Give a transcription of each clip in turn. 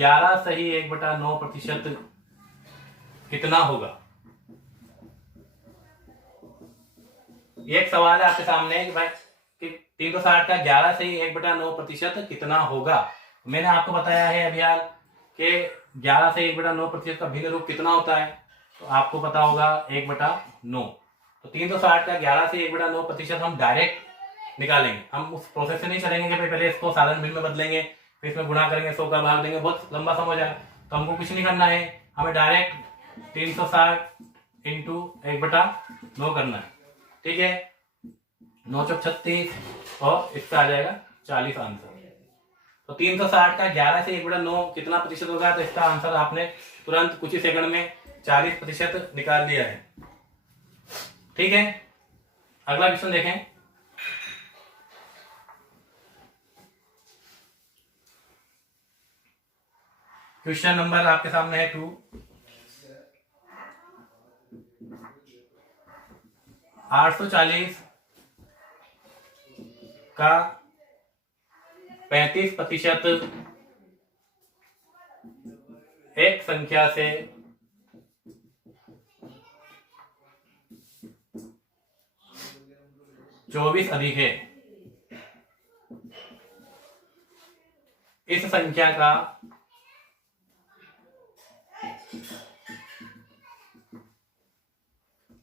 11/1/9% कितना होगा? एक सवाल है आपके सामने कि भाई कि 360 का 11/1/9% कितना होगा। मैंने आपको बताया है अभी हाल कि 11/1/9% का भिन्न रूप कितना होता है, तो आपको पता होगा 1/9। तो 360 का 11/1/9% हम डायरेक्ट निकालेंगे। हम उस प्रोसेस से नहीं चलेंगे कि पहले इसको साधारण भिन्न में बदलेंगे, फिर इसमें गुणा करेंगे, 100 का भाग देंगे, बहुत लंबा समय हो जाएगा। तो हमको कुछ नहीं करना है, हमें डायरेक्ट 360 इंटू 1/9 करना है। ठीक है, 9 चौक 36 और इसका आ जाएगा 40 आंसर। तो 360 का 11/1/9 कितना प्रतिशत होगा, तो इसका आंसर आपने तुरंत कुछ ही सेकंड में 40% निकाल दिया है। ठीक है, अगला क्वेश्चन देखें। क्वेश्चन नंबर आपके सामने है 2। 840 का 35% एक संख्या से चौबीस अधिक है। इस संख्या का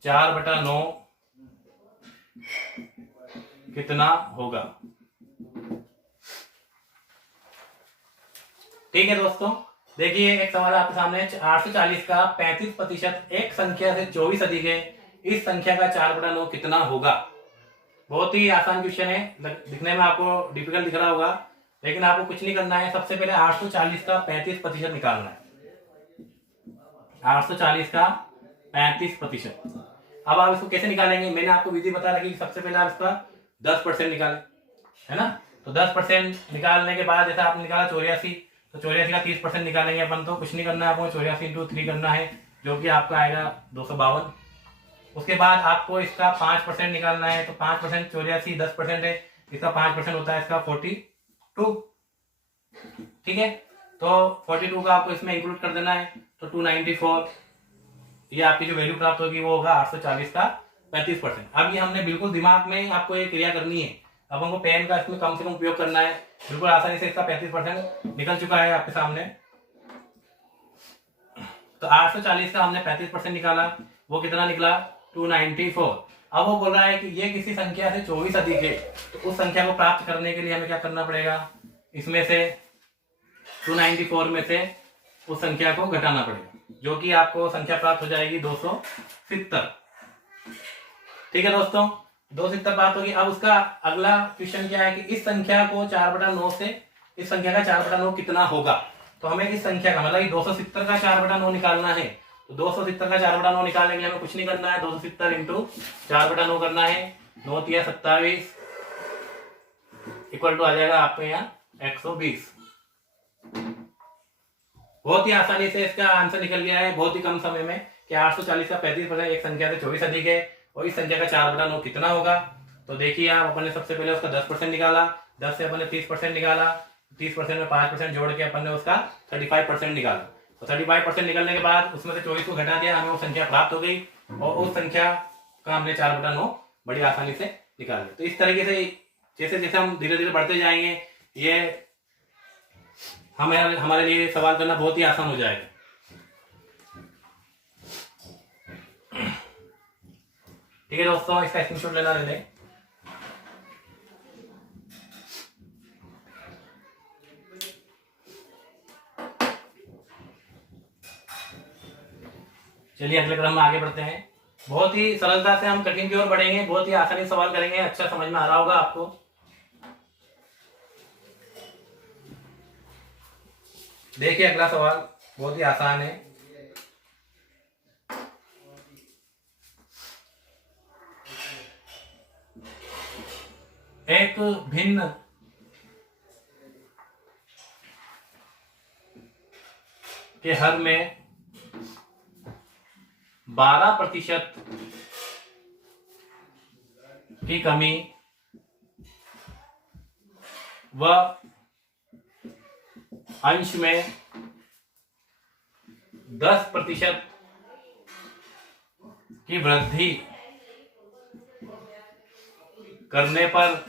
4/9 कितना होगा? ठीक है दोस्तों, देखिए एक सवाल आपके सामने 840 का 35% एक संख्या से 24 अधिक है। इस संख्या का 4/9 कितना होगा? बहुत ही आसान क्वेश्चन है, दिखने में आपको डिफिकल्ट दिख रहा होगा, लेकिन आपको कुछ नहीं करना है। सबसे पहले 840 का 35% निकालना है। 840 का 35%। अब आप इसको कैसे निकालेंगे, मैंने आपको विधि बता रखी। सबसे पहले आप इसका 10% निकालें, है ना। तो 10% निकालने के बाद जैसा आपने निकाला 84, तो 84 का 30% निकालेंगे अपन। तो कुछ नहीं करना है आपको, 84 इंटू 3 करना है, जो कि आपका आएगा 252। उसके बाद आपको इसका 5% निकालना है। तो 5% 84 10% है, इसका 5% होता है इसका 42। ठीक है, तो 42 का आपको इसमें इंक्लूड कर देना है। तो 294 ये आपकी जो वैल्यू प्राप्त होगी वो होगा 840 का 35%। अब ये हमने बिल्कुल दिमाग में आपको ये क्रिया करनी है। अब हमको पेन का इसमें कम से कम उपयोग करना है। बिल्कुल आसानी से इसका 35% निकल चुका है आपके सामने। तो 840 का हमने 35% निकाला, वो कितना निकला? 294। अब वो बोल रहा है कि ये किसी संख्या से 24 अधिक है। तो उस संख्या को प्राप्त करने के लिए हमें क्या करना पड़ेगा, इसमें से 294 में से उस संख्या को घटाना पड़ेगा, जो कि आपको संख्या प्राप्त हो जाएगी 270। ठीक है दोस्तों, 270 प्राप्त होगी। अब उसका अगला क्वेश्चन क्या है कि इस संख्या को 4/9 से इस संख्या का 4/9 कितना होगा। तो हमें इस संख्या का मतलब 270 का 4/9 निकालना है। तो 270 का 4/9 निकालने के लिए हमें कुछ नहीं करना है, 270 इंटू 4/9 करना है। 9 तिया 27 इक्वल टू आ जाएगा आपके यहाँ 120। बहुत ही आसानी से इसका आंसर निकल गया है, बहुत ही कम समय में, कि 840 का 35% एक संख्या से 24 अधिक है और इस संख्या का 4/9 कितना होगा। तो देखिए आप, अपन ने सबसे पहले उसका 10% निकाला, 10 से अपन ने 30% निकाला, 30% में 5% जोड़ के अपन ने उसका 35% निकाला। तो 35% निकलने के बाद उसमें से 24 को घटा दिया, हमें वो संख्या प्राप्त हो गई और उस संख्या का हमने 4/9 बड़ी आसानी से निकाल लिया। तो इस तरीके से जैसे जैसे हम धीरे धीरे बढ़ते जाएंगे, ये हमारे लिए सवाल करना बहुत ही आसान हो जाएगा। ठीक है दोस्तों, इसका स्क्रीनशॉट लेना ले लें। चलिए अगले क्रम में आगे बढ़ते हैं। बहुत ही सरलता से हम कठिन की ओर बढ़ेंगे, बहुत ही आसानी से सवाल करेंगे। अच्छा समझ में आ रहा होगा आपको। देखिए अगला सवाल बहुत ही आसान है। एक भिन्न के हर में 12% की कमी व अंश में 10% की वृद्धि करने पर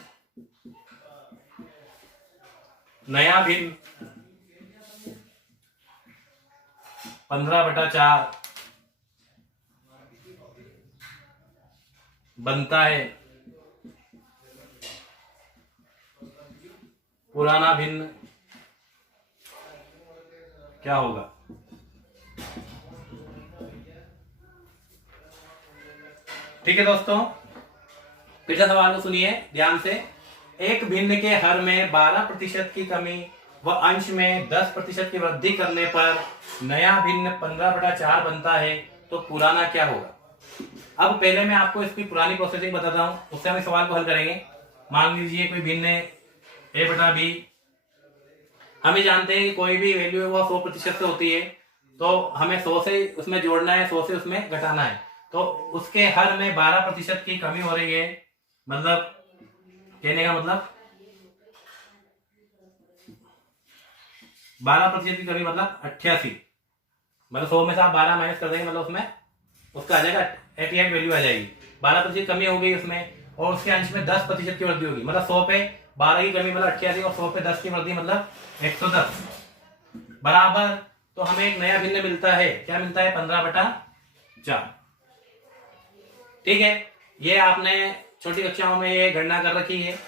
नया भिन्न 15/4 बनता है। पुराना भिन्न क्या होगा? ठीक है दोस्तों, फिर से सवाल को सुनिए ध्यान से। एक भिन्न के हर में 12% की कमी व अंश में 10% की वृद्धि करने पर नया भिन्न 15/4 बनता है, तो पुराना क्या होगा? अब पहले मैं आपको इसकी पुरानी प्रोसेसिंग बताता हूं, उससे हम इस सवाल को हल करेंगे। मान लीजिए कोई भिन्न a/b, हम जानते हैं कि कोई भी वैल्यू है वो 100% से होती है, तो हमें 100 से उसमें जोड़ना है, 100 से उसमें घटाना है। तो उसके हर में 12% की कमी हो रही है, मतलब कहने का मतलब 12% की कमी मतलब 88, मतलब 100 में से आप 12 माइनस कर देंगे, मतलब उसमें उसका आ जाएगा 88 वैल्यू आ जाएगी। 12% कमी हो गई उसमें, और उसके अंश में 10% की वृद्धि होगी, मतलब 100 पे 12 की कमी मतलब 88, और 100 पे 10 की वृद्धि मतलब 110 बराबर। तो हमें एक नया भिन्न मिलता है, क्या मिलता है? 15/4। ठीक है, ये आपने छोटी कक्षाओं में ये गणना कर रखी है।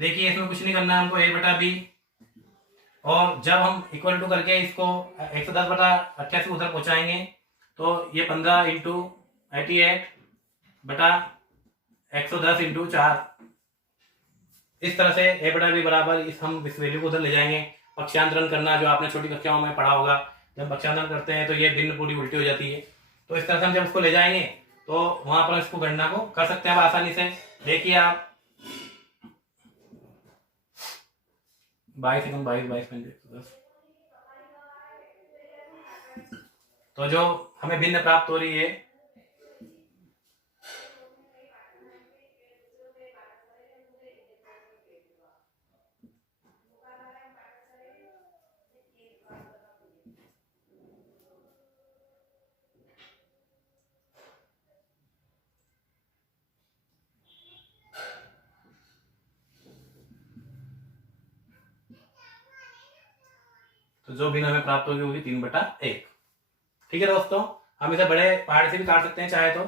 देखिए इसमें कुछ नहीं करना है हमको, a/b, और जब हम इक्वल टू करके इसको 110/88 उधर पहुंचाएंगे, तो ये 15 इंटू 88/110 इंटू 4, इस तरह से a/b बराबर हम इस वैल्यू को उधर ले जाएंगे। पक्षांतरण करना जो आपने छोटी कक्षाओं में पढ़ा होगा, जब पक्षांतरण करते हैं तो ये भिन्न पूरी उल्टी हो जाती है। तो इस तरह से हम जब उसको ले जाएंगे तो वहां पर इसको गणना को कर सकते हैं आप आसानी से। देखिए आप 22 110, तो जो हमें भिन्न प्राप्त हो रही है तो जो भिन्न हमें प्राप्त होगी होगी 3/1। ठीक है दोस्तों, हम इसे बड़े पहाड़ से भी काट सकते हैं चाहे तो,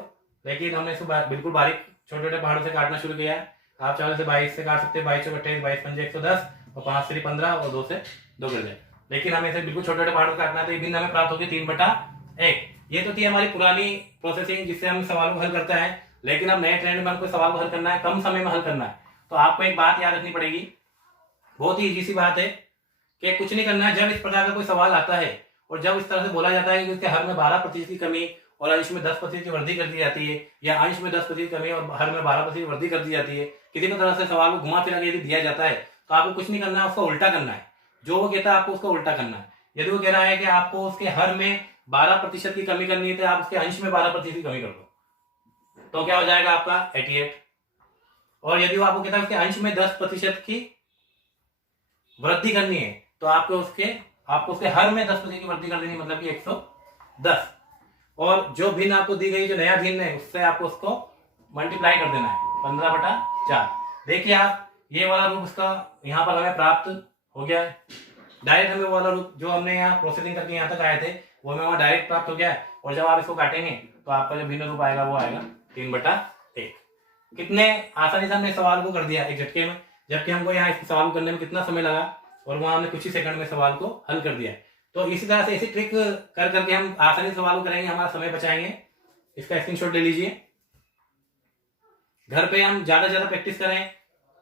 लेकिन हमने इसको बिल्कुल बारीक छोटे छोटे पहाड़ों से काटना शुरू किया है। आप चाहे से 22 से काट सकते हैं, 22 28, 22 5 110, और 5 3 15, और 2 से 2 कर जाए। लेकिन हमें इसे बिल्कुल छोटे छोटे पहाड़ों से काटना है, तो ये भिन्न हमें प्राप्त होगी 3/1। ये तो थी हमारी पुरानी प्रोसेसिंग जिससे हम सवाल को हल करते हैं। लेकिन अब नए ट्रेंड में हमको सवाल को हल करना है, कम समय में हल करना है। तो आपको एक बात याद रखनी पड़ेगी, बहुत ही इजी सी बात है कि कुछ नहीं करना है। जब इस प्रकार का कोई सवाल आता है और जब इस तरह से बोला जाता है कि उसके हर में 12% की कमी और अंश में 10% की वृद्धि कर दी जाती है, या अंश में 10% कमी और हर में 12% की वृद्धि कर दी जाती है, किसी भी तरह से सवाल को घुमा फिरा के यदि दिया जाता है, तो आपको कुछ नहीं करना है, उसका उल्टा करना है। जो वो कहता है आपको उसका उल्टा करना है। यदि वो कह रहा है कि आपको उसके हर में 12% की कमी करनी है, तो आप उसके अंश में 12% की कमी कर दो, तो क्या हो जाएगा आपका 88। और यदि वो आपको कहता है उसके अंश में 10% की वृद्धि करनी है, तो आपको उसके हर में 10% की वृद्धि कर देनी, मतलब कि 110। और जो भिन्न आपको दी गई, जो नया भिन्न है, उससे आपको उसको मल्टीप्लाई कर देना है 15/4। देखिए आप, ये वाला रूप उसका यहाँ पर हमें प्राप्त हो गया है। डायरेक्ट हमें वो वाला रूप जो हमने यहाँ प्रोसेसिंग करके यहाँ तक आए थे, वो हमें वहां डायरेक्ट प्राप्त हो गया है। और जब आप इसको काटेंगे तो आपका जो भिन्न रूप आएगा वो आएगा 3/1। कितने आसानी से हमने सवाल को कर दिया एक झटके में, जबकि हमको यहाँ इस सवाल को करने में कितना समय लगा, और वहां हमने कुछ ही सेकंड में सवाल को हल कर दिया। तो इसी तरह से इसी ट्रिक कर करके हम आसानी से सवाल को करेंगे, हमारा समय बचाएंगे। इसका स्क्रीनशॉट ले लीजिए। घर पे हम ज्यादा से ज्यादा प्रैक्टिस करें,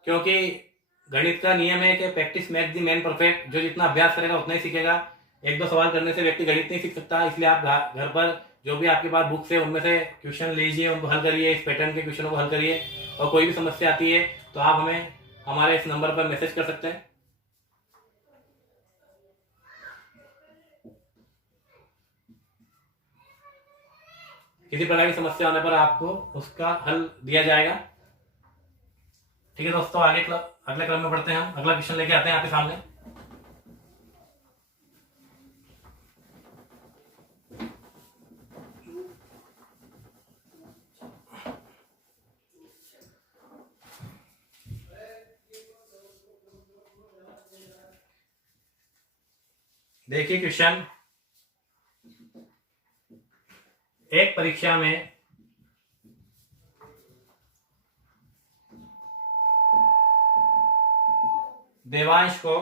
क्योंकि गणित का नियम है कि practice makes the man perfect. जो जितना अभ्यास करेगा उतना ही सीखेगा। एक दो सवाल करने से व्यक्ति गणित नहीं सीख सकता। इसलिए आप घर पर जो भी आपके पास बुक्स है उनमें से क्वेश्चन लीजिए, उनको हल करिए, इस पैटर्न के क्वेश्चनों को हल करिए। और कोई भी समस्या आती है तो आप हमें हमारे इस नंबर पर मैसेज कर सकते हैं। किसी प्रकार की समस्या होने पर आपको उसका हल दिया जाएगा। ठीक है दोस्तों, अगले क्रम में बढ़ते हैं। हम अगला क्वेश्चन लेके आते हैं आपके सामने। देखिए क्वेश्चन, एक परीक्षा में देवांश को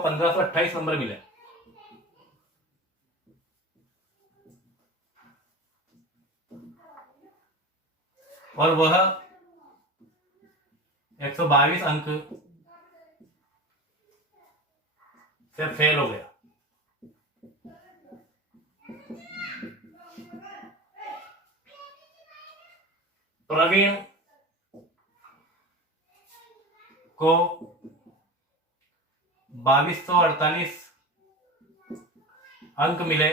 1528 नंबर मिले और वह 122 अंक से फेल हो गया। प्रवीण को 2248 अंक मिले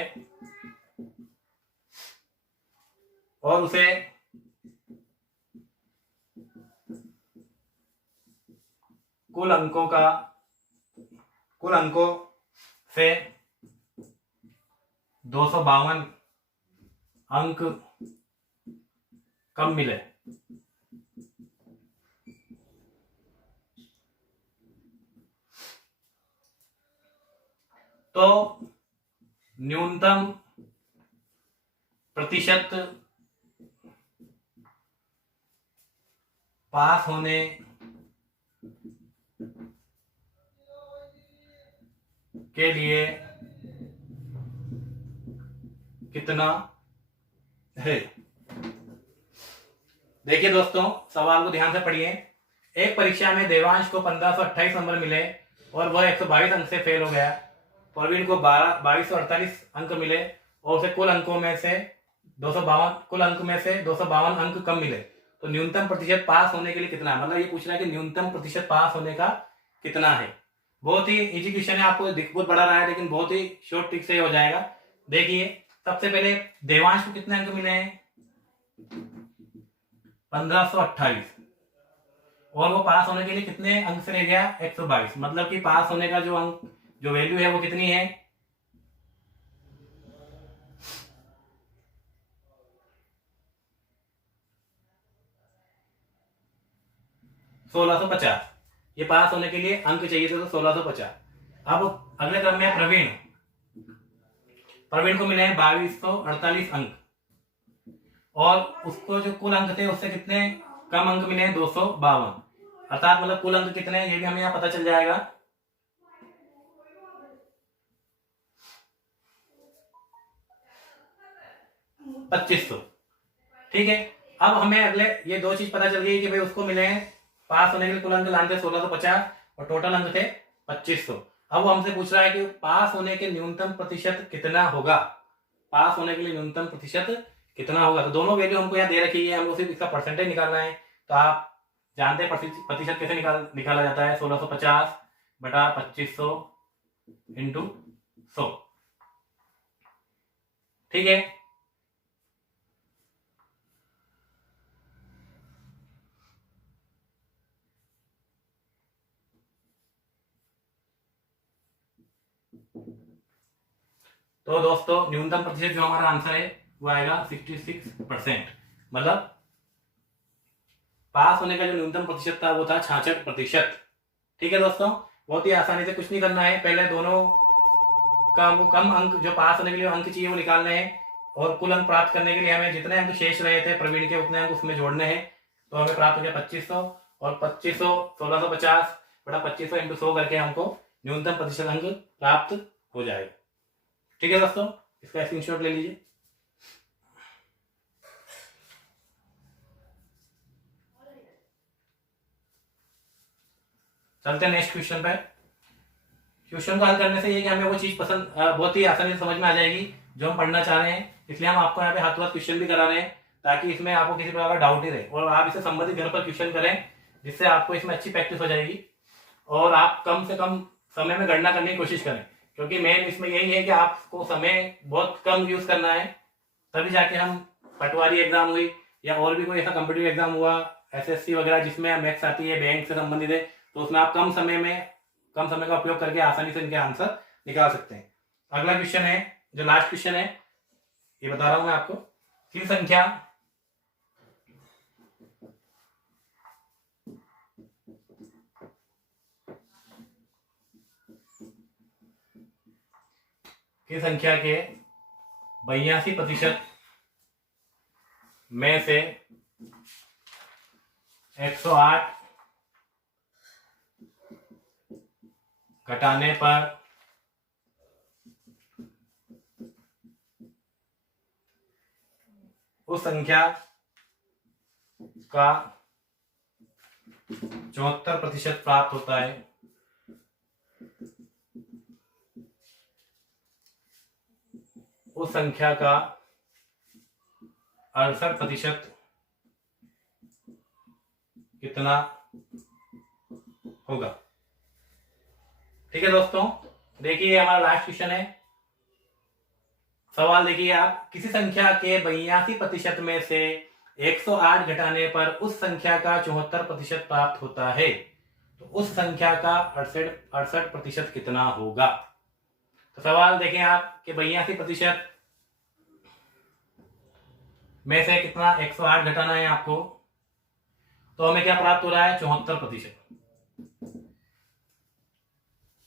और उसे कुल अंकों से 252 अंक कम मिले। तो न्यूनतम प्रतिशत पास होने के लिए कितना है? देखिए दोस्तों, सवाल को ध्यान से पढ़िए। एक परीक्षा में देवांश को 1528 नंबर मिले और वह 122 अंक से फेल हो गया। प्रवीण को 2248 अंक मिले और उसे कुल अंक में से 252 अंक कम मिले। तो न्यूनतम प्रतिशत पास होने के लिए कितना है, मतलब ये पूछ रहा है कि न्यूनतम प्रतिशत पास होने का कितना है। बहुत ही इजी क्वेश्चन है, आपको बहुत बड़ा रहा है लेकिन बहुत ही शॉर्ट ट्रिक से हो जाएगा। देखिए, सबसे पहले देवांश को कितने अंक मिले हैं? 1528 और वो पास होने के लिए कितने अंक से रह गया? 122। मतलब कि पास होने का जो वैल्यू है वो कितनी है? 1650। ये पास होने के लिए अंक चाहिए थे तो 1650। अब अगले क्रम में प्रवीण को मिले हैं 2248 अंक और उसको जो कुल अंक थे उससे कितने कम अंक मिले हैं? 252। अर्थात मतलब कुल अंक कितने हैं ये भी हमें यहाँ पता चल जाएगा। 2500। ठीक है, अब हमें अगले ये दो चीज पता चल गई कि भाई उसको मिले हैं पास होने के लिए कुल अंक लाने थे 1650 और टोटल अंक थे 2500। अब वो हमसे पूछ रहा है कि पास होने के न्यूनतम प्रतिशत कितना होगा? पास होने के लिए न्यूनतम प्रतिशत कितना होगा? तो दोनों वैल्यू हमको यहाँ दे रखी है, हमको सिर्फ इसका परसेंटेज निकालना है। तो आप जानते हैं प्रतिशत कैसे निकाला जाता है? 1650 बटा 2500 इंटू 100। ठीक है, तो दोस्तों न्यूनतम प्रतिशत जो हमारा आंसर है वो आएगा 66%। मतलब पास होने का जो न्यूनतम प्रतिशत था वो था 66%। ठीक है दोस्तों, बहुत ही आसानी से, कुछ नहीं करना है। पहले दोनों का कम अंक जो पास होने के लिए अंक चाहिए वो निकालने हैं और कुल अंक प्राप्त करने के लिए हमें जितने अंक शेष रहे थे प्रवीण के उतने अंक उसमें जोड़ने हैं। तो हमें प्राप्त हो गया 2500 और 2500 1650 बटा 2500 इंटू 100 करके हमको न्यूनतम प्रतिशत अंक प्राप्त हो जाएगा। ठीक है दोस्तों, इसका स्क्रीनशॉट ले लीजिए। चलते हैं नेक्स्ट क्वेश्चन पे। क्वेश्चन को हल करने से ये कि हमें वो चीज पसंद बहुत ही आसानी से समझ में आ जाएगी जो हम पढ़ना चाह रहे हैं। इसलिए हम आपको यहाँ पे हाथों हाथ क्वेश्चन भी करा रहे हैं ताकि इसमें आपको किसी प्रकार का डाउट नहीं रहे और आप इसे संबंधित घर पर क्वेश्चन करें, जिससे आपको इसमें अच्छी प्रैक्टिस हो जाएगी और आप कम से कम समय में गणना करने की कोशिश करें। क्योंकि मेन इसमें यही है कि आपको समय बहुत कम यूज करना है, तभी जाके हम पटवारी एग्जाम हुई या और भी कोई ऐसा कॉम्पिटिटिव एग्जाम हुआ, एसएससी वगैरह जिसमें मैथ्स आती है, बैंक से संबंधित है, तो उसमें आप कम समय का उपयोग करके आसानी से इनके आंसर निकाल सकते हैं। अगला क्वेश्चन है, जो लास्ट क्वेश्चन है ये बता रहा हूं मैं आपको। तीन संख्या की संख्या के 82% में से 108 घटाने पर उस संख्या का 74% प्राप्त होता है। उस संख्या का 68% कितना होगा। ठीक है दोस्तों, देखिए हमारा लास्ट क्वेश्चन है। सवाल देखिए आप, किसी संख्या के 82% में से 108 घटाने पर उस संख्या का 74% प्राप्त होता है, तो उस संख्या का 68% कितना होगा। तो सवाल देखें आप कि 82% में से कितना 108 घटाना है आपको, तो हमें क्या प्राप्त हो रहा है, 74%।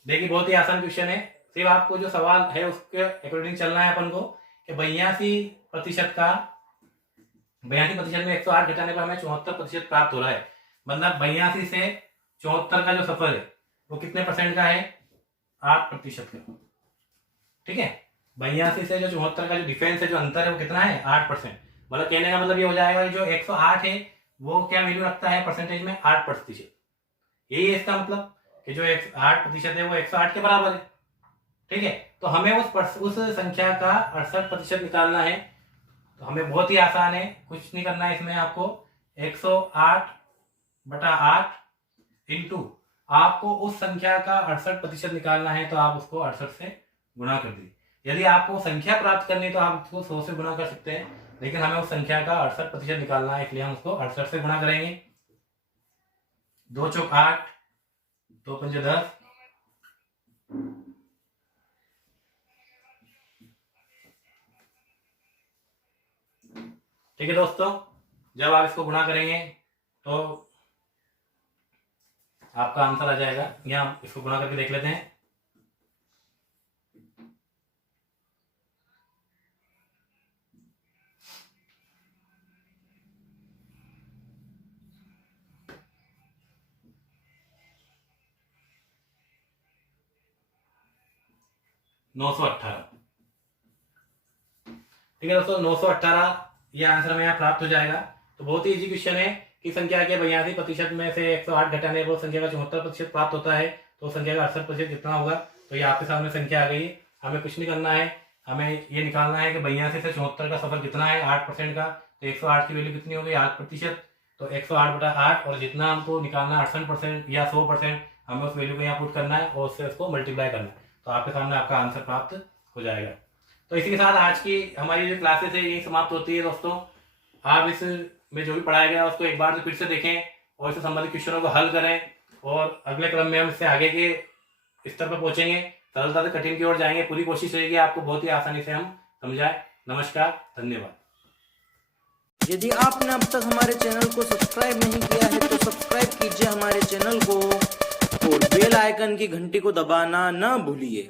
देखिए बहुत ही आसान क्वेश्चन है, सिर्फ आपको जो सवाल है उसके अकॉर्डिंग चलना है अपन को कि 82% में 108 घटाने पर हमें 74% प्राप्त हो रहा है। मतलब 82 से 74 का जो सफर है वो कितने परसेंट का है, 8% का। ठीक है, 82 से जो 74 का जो डिफरेंस है, जो अंतर है वो कितना है, 8%। मतलब कहने का मतलब ये हो जाएगा जो 108 है वो क्या वैल्यू रखता है परसेंटेज में, 8%। यही है इसका मतलब कि जो 8% है वो 108 के बराबर है। ठीक है, तो हमें उस संख्या का 68% निकालना है। तो हमें बहुत ही आसान है, कुछ नहीं करना है इसमें आपको। 108/8 इंटू आपको उस संख्या का 68% निकालना है, तो आप उसको 68 से गुणा कर दीजिए। यदि आपको संख्या प्राप्त करनी है तो आप उसको 100 से गुणा कर सकते हैं, लेकिन हमें उस संख्या का 68% निकालना है, इसलिए हम उसको 68 से गुणा करेंगे। 2 चौक 8, 2 पंजे 10। ठीक है दोस्तों, जब आप इसको गुणा करेंगे तो आपका आंसर आ जाएगा। यहाँ इसको गुणा करके देख लेते हैं। ठीक है दोस्तों, 918 ये आंसर हमें यहाँ प्राप्त हो जाएगा। तो बहुत ही इजी क्वेश्चन है कि संख्या के 82% में से 108 घटाने पर संख्या का 74% प्राप्त होता है, तो संख्या का 68% कितना होगा। तो ये आपके सामने संख्या आ गई। हमें कुछ नहीं करना है, हमें ये निकालना है कि 82 से 74 का सफर कितना है, 8% का। तो 108 की वैल्यू कितनी हो गई, 8%। तो 108/8, और जितना हमको निकालना है 68% या 100%, हमें उस वैल्यू को यहाँ पुट करना है और उससे उसको मल्टीप्लाई करना है। तो आपके सामने आपका आंसर प्राप्त हो जाएगा। तो इसी के साथ आज की हमारी जो क्लासेस है यही समाप्त होती है दोस्तों। आप इस में जो भी पढ़ाया गया उसको एक बार फिर से देखें और इससे संबंधित क्वेश्चनों को हल करें, और अगले क्रम में हम इससे आगे के स्तर पर पहुंचेंगे, सरलता से कठिन की ओर जाएंगे। पूरी कोशिश रहेगी आपको बहुत ही आसानी से हम समझाएं। नमस्कार, धन्यवाद। यदि आपने अब तक हमारे चैनल को सब्सक्राइब नहीं किया है तो सब्सक्राइब कीजिए हमारे चैनल को और बेल आइकन की घंटी को दबाना न भूलिए।